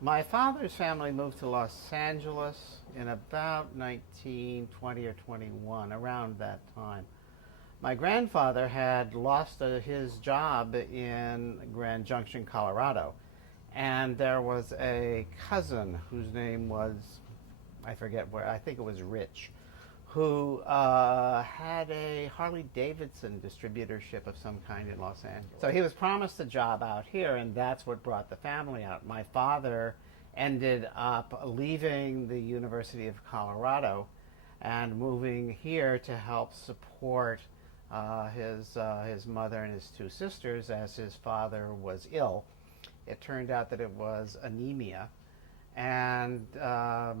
My father's family moved to Los Angeles in about 1920 or 21, around that time. My grandfather had lost his job in Grand Junction, Colorado, and there was a cousin whose name was, I forget where, I think it was Rich, who had a Harley Davidson distributorship of some kind in Los Angeles. So he was promised a job out here, and that's what brought the family out. My father ended up leaving the University of Colorado and moving here to help support his mother and his two sisters as his father was ill. It turned out that it was anemia, and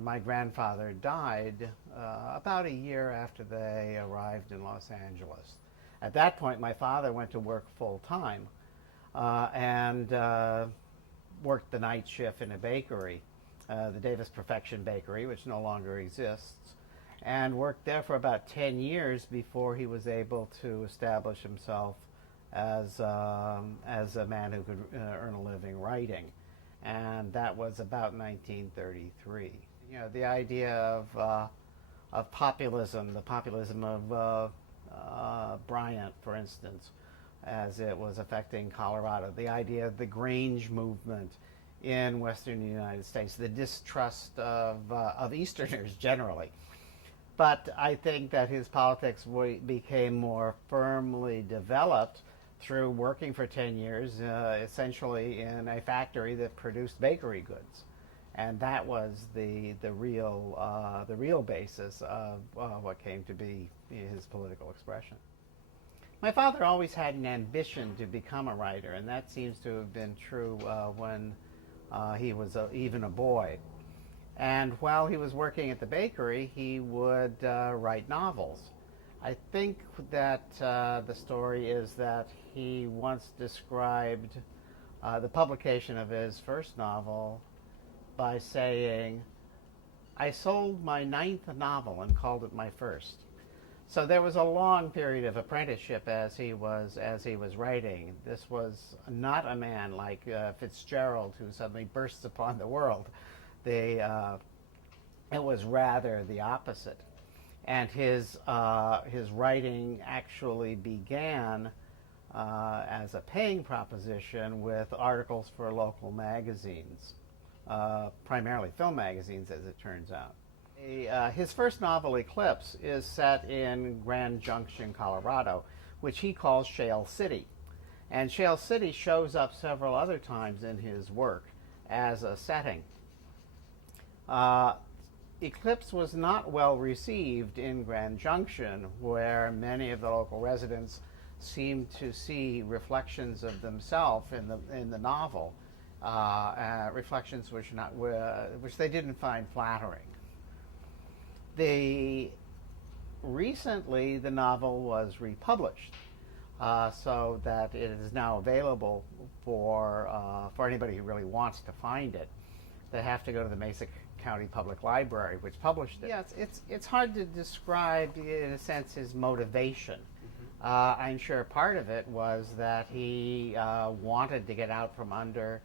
my grandfather died about a year after they arrived in Los Angeles. At that point, my father went to work full time and worked the night shift in a bakery, the Davis Perfection Bakery, which no longer exists, and worked there for about 10 years before he was able to establish himself as a man who could earn a living writing. And that was about 1933. You know, the idea of populism, the populism of Bryant, for instance, as it was affecting Colorado, the idea of the Grange movement in western United States, the distrust of Easterners generally. But I think that his politics became more firmly developed through working for 10 years, essentially in a factory that produced bakery goods. And that was the real basis of what came to be his political expression. My father always had an ambition to become a writer, and that seems to have been true when he was even a boy. And while he was working at the bakery, he would write novels. I think that the story is that he once described the publication of his first novel by saying, "I sold my ninth novel and called it my first." So there was a long period of apprenticeship as he was writing. This was not a man like Fitzgerald who suddenly bursts upon the world. It was rather the opposite, and his writing actually began as a paying proposition with articles for local magazines, primarily film magazines, as it turns out. His first novel, Eclipse, is set in Grand Junction, Colorado, which he calls Shale City. And Shale City shows up several other times in his work as a setting. Eclipse was not well received in Grand Junction, where many of the local residents seemed to see reflections of themselves in the novel, reflections which they didn't find flattering. Recently, the novel was republished, so that it is now available for anybody who really wants to find it. They have to go to the Mesa County Public Library, which published it. Yeah, it's hard to describe, in a sense, his motivation. I'm sure part of it was that he wanted to get out from under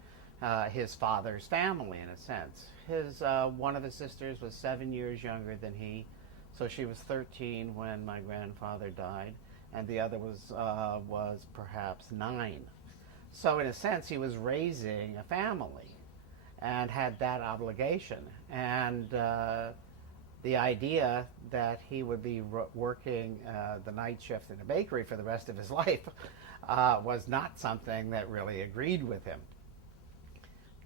his father's family, in a sense. One of his sisters was 7 years younger than he, so she was 13 when my grandfather died, and the other was perhaps 9. So in a sense, he was raising a family and had that obligation. And the idea that he would be working the night shift in a bakery for the rest of his life was not something that really agreed with him.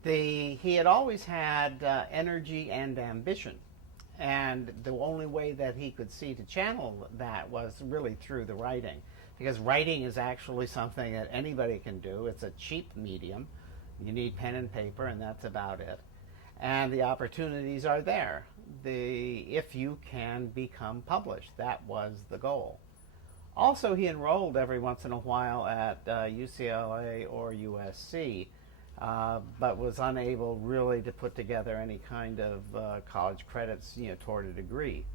He had always had energy and ambition, and the only way that he could see to channel that was really through the writing, because writing is actually something that anybody can do. It's a cheap medium. You need pen and paper, and that's about it. And the opportunities are there. If you can become published, that was the goal. Also, he enrolled every once in a while at UCLA or USC, but was unable really to put together any kind of college credits, toward a degree.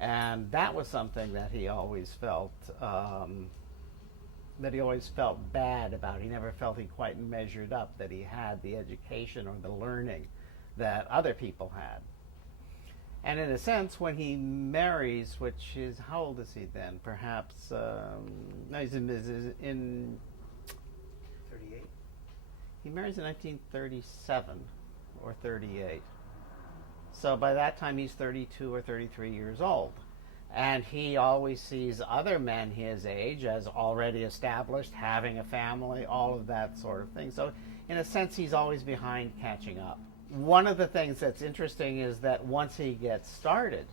And that was something that he always felt bad about. He never felt he quite measured up, that he had the education or the learning that other people had. And in a sense, when he marries, which is, how old is he then? Perhaps, no, he's in 38. He marries in 1937 or 38. So by that time, he's 32 or 33 years old. And he always sees other men his age as already established, having a family, all of that sort of thing. So in a sense, he's always behind catching up. One of the things that's interesting is that once he gets started,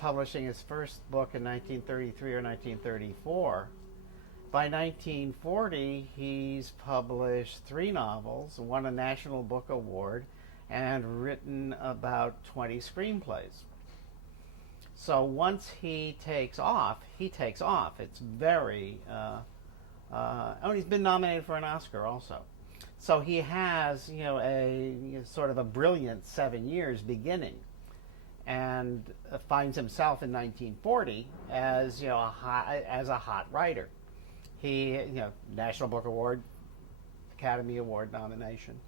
publishing his first book in 1933 or 1934, by 1940, he's published 3 novels, won a National Book Award, and written about 20 screenplays. So once he takes off, It's very, he's been nominated for an Oscar also. So he has, a sort of a brilliant 7 years beginning, and finds himself in 1940 as, as a hot writer. He, National Book Award, Academy Award nomination,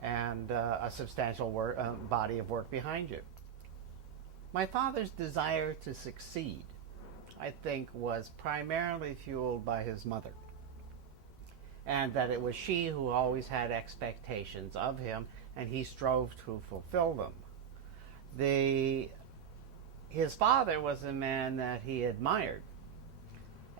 and a substantial body of work behind you. My father's desire to succeed, I think, was primarily fueled by his mother, and that it was she who always had expectations of him, and he strove to fulfill them. His father was a man that he admired,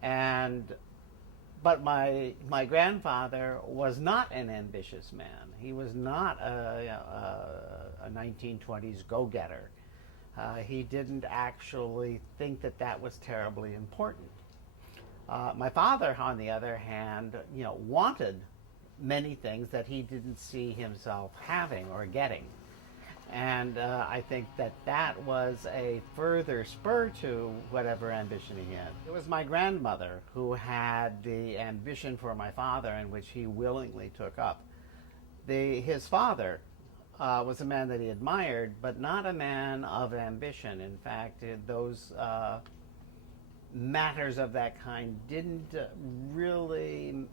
but my grandfather was not an ambitious man. He was not a 1920s go-getter. He didn't actually think that was terribly important. My father, on the other hand, wanted many things that he didn't see himself having or getting. And I think that was a further spur to whatever ambition he had. It was my grandmother who had the ambition for my father, and which he willingly took up. His father was a man that he admired, but not a man of ambition. In fact, those matters of that kind didn't really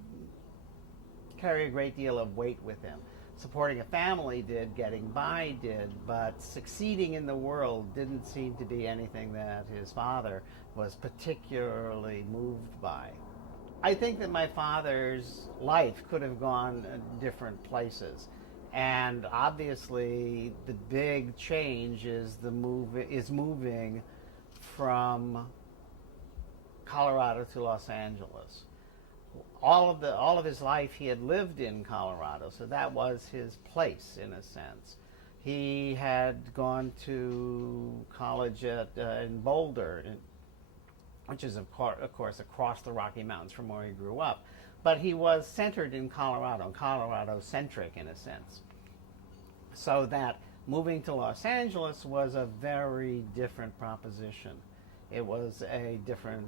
carry a great deal of weight with him. Supporting a family did, getting by did, but succeeding in the world didn't seem to be anything that his father was particularly moved by. I think that my father's life could have gone different places. And obviously, the big change is moving from Colorado to Los Angeles. All of his life, he had lived in Colorado, so that was his place in a sense. He had gone to college in Boulder, which is of course across the Rocky Mountains from where he grew up. But he was centered in Colorado-centric in a sense. So that moving to Los Angeles was a very different proposition. It was a different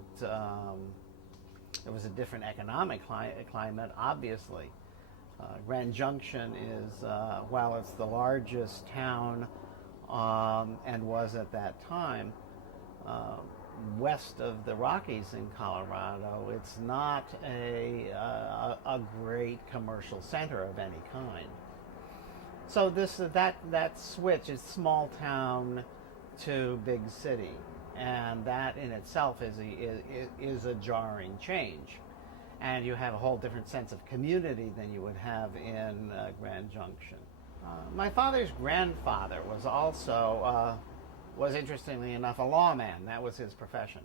economic climate, obviously. Grand Junction is, while it's the largest town and was at that time, west of the Rockies in Colorado, it's not a great commercial center of any kind. So that switch is small town to big city, and that in itself is a jarring change. And you have a whole different sense of community than you would have in Grand Junction. My father's grandfather was also was interestingly enough a lawman. That was his profession.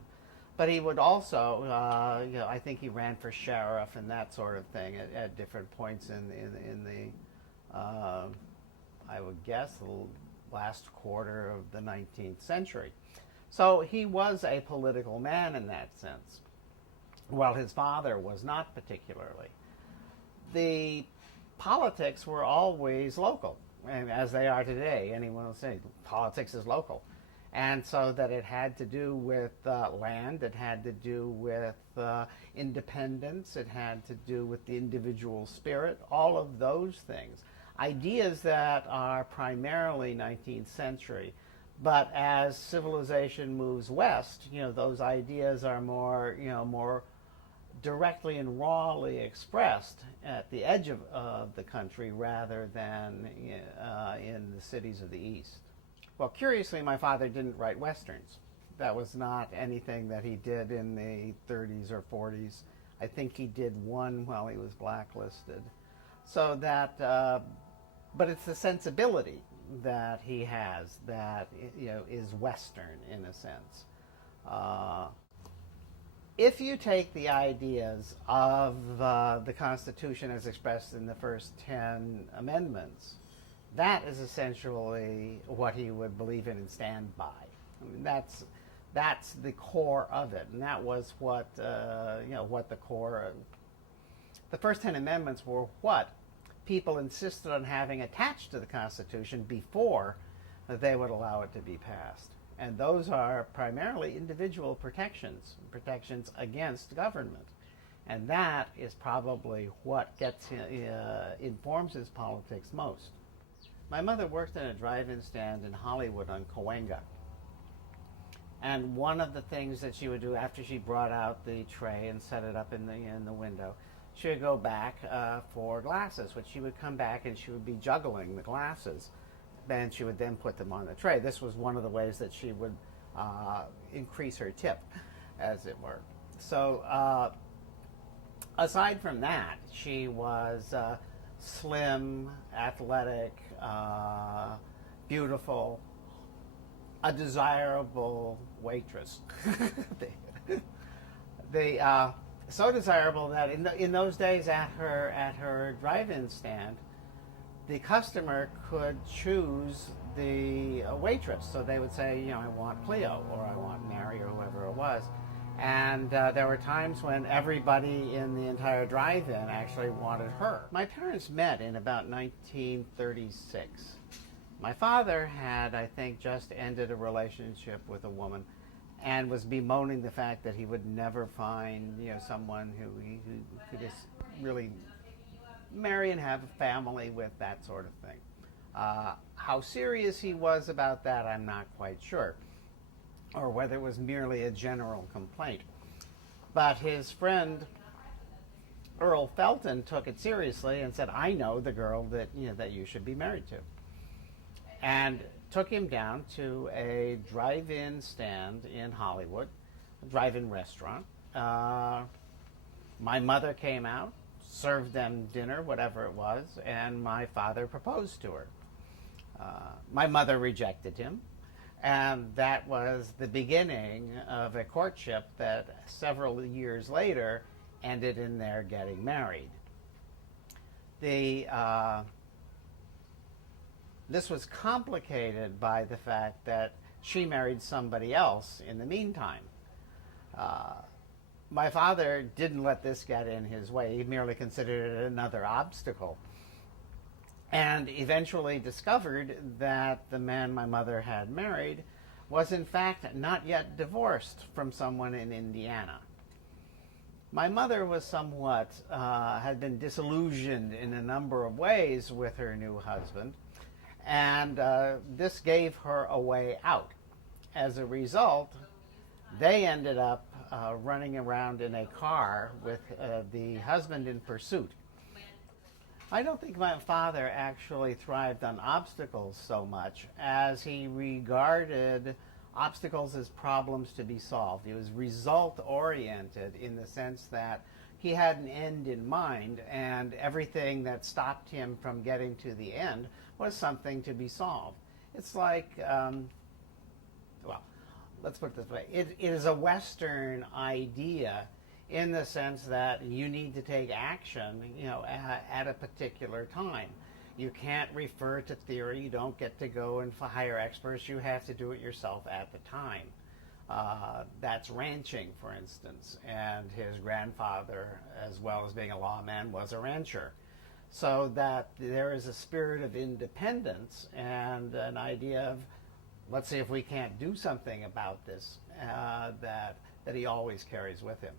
But he would also, I think he ran for sheriff and that sort of thing at different points in the, I would guess, the last quarter of the 19th century. So he was a political man in that sense, while his father was not particularly. The politics were always local, and as they are today. Anyone will say politics is local. And so that it had to do with land, it had to do with independence, it had to do with the individual spirit, all of those things. Ideas that are primarily 19th century. But as civilization moves west, those ideas are more directly and rawly expressed at the edge of the country rather than in the cities of the East. Well, curiously, my father didn't write Westerns. That was not anything that he did in the 30s or 40s. I think he did one while he was blacklisted. So that, but it's the sensibility that he has that is Western in a sense. If you take the ideas of the Constitution as expressed in the first 10 amendments, that is essentially what he would believe in and stand by. I mean, that's the core of it, and that was what what the core. The first 10 amendments were what people insisted on having attached to the Constitution before they would allow it to be passed. And those are primarily individual protections against government. And that is probably what informs his politics most. My mother worked in a drive-in stand in Hollywood on Cahuenga. And one of the things that she would do after she brought out the tray and set it up in the window, she would go back for glasses, which she would come back and she would be juggling the glasses. And she would then put them on the tray. This was one of the ways that she would increase her tip, as it were. So aside from that, she was slim, athletic, beautiful, a desirable waitress. So desirable that in those days at her drive-in stand, the customer could choose the waitress. So they would say, I want Cleo, or I want Mary, or whoever it was. And there were times when everybody in the entire drive-in actually wanted her. My parents met in about 1936. My father had, I think, just ended a relationship with a woman and was bemoaning the fact that he would never find, someone who could just really marry and have a family with, that sort of thing. How serious he was about that, I'm not quite sure, or whether it was merely a general complaint. But his friend Earl Felton took it seriously and said, "I know the girl that you should be married to," and took him down to a drive-in stand in Hollywood, a drive-in restaurant. My mother came out, served them dinner, whatever it was, and my father proposed to her. My mother rejected him, and that was the beginning of a courtship that several years later ended in their getting married. This was complicated by the fact that she married somebody else in the meantime. My father didn't let this get in his way. He merely considered it another obstacle, and eventually discovered that the man my mother had married was in fact not yet divorced from someone in Indiana. My mother was somewhat, had been disillusioned in a number of ways with her new husband, and this gave her a way out. As a result, they ended up running around in a car with the husband in pursuit. I don't think my father actually thrived on obstacles so much as he regarded obstacles as problems to be solved. He was result-oriented in the sense that he had an end in mind, and everything that stopped him from getting to the end was something to be solved. It's like, let's put it this way. It is a Western idea in the sense that you need to take action, at a particular time. You can't refer to theory. You don't get to go and hire experts. You have to do it yourself at the time. That's ranching, for instance, and his grandfather, as well as being a lawman, was a rancher. So that there is a spirit of independence and an idea of, let's see if we can't do something about this, that he always carries with him.